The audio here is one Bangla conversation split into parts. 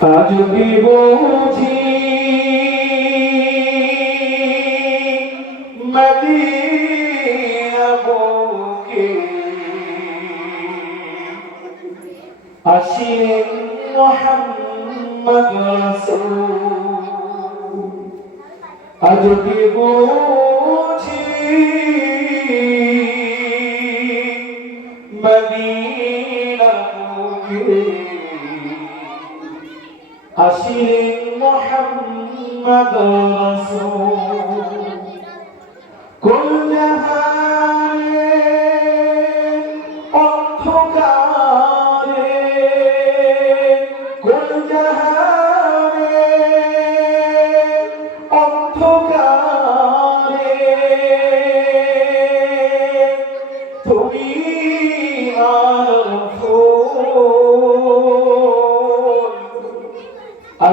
আজ কি বুঝি আসিরে মোহাম্মদ রাসূল। আজ কি বুঝি মদিনা বুকে আসিরে মোহাম্মদ রাসূল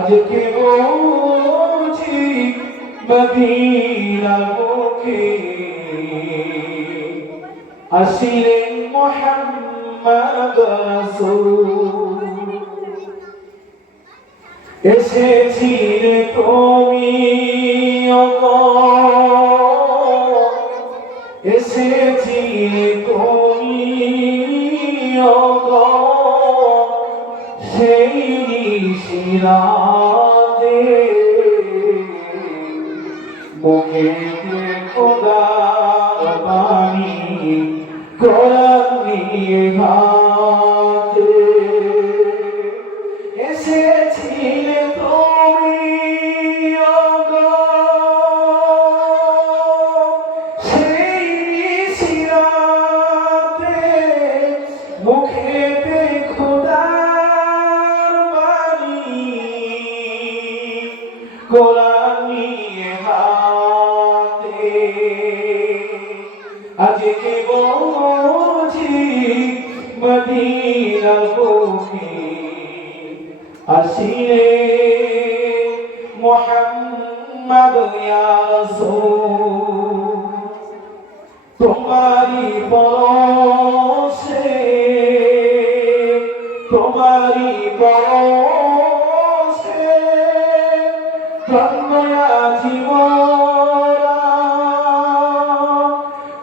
আজকে বলছি মদিনা মুখে? আসিলেন মোহাম্মদ রাসূল। এসেছিলে তুমি ওগো এসেছিলে তুমি সেই নিশিরাতে মুখে খোদা বাণী নিয়ে আজকে বলছি মদিনার বুকে আসিরে মোহাম্মদ ইয়া রাসূল। তোমারি পরশে তোমারি পরশে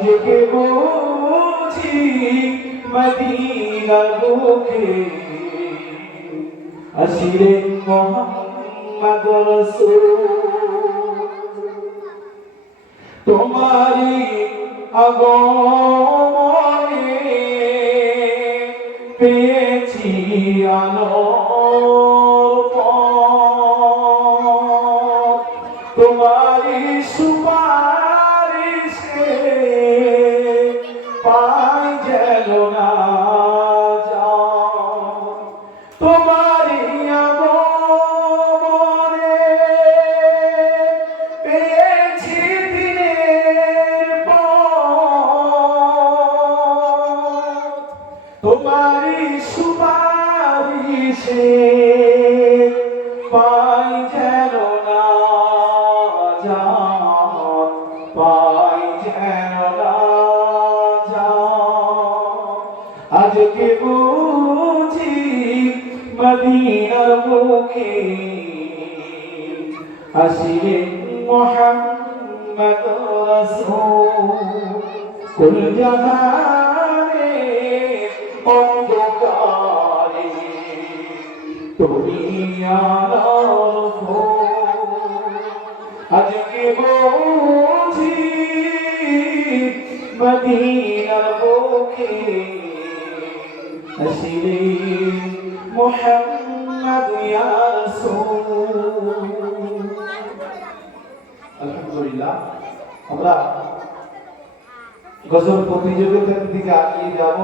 আজকে বুঝি মদিনা বুকে আসিরে মোহাম্মদ রাসূল। তোমারি আগমনে পেয়েছি আলোর তোমারি সুপারিশে তোমারি পেয়েছি দিনের পথ। সুপারিশে পাই যেন না পাই যেন না আজকে বুঝি মদিনার মুখে আসিরে মোহাম্মদ রাসূল কুল জাহানে অন্ধকারে তুমি আলোর। আজকে বুঝি মদিনার বুকে আসিরে يا رسول الحمد لله আমরা গজল প্রতিযোগিতার দিকে আগিয়ে যাব।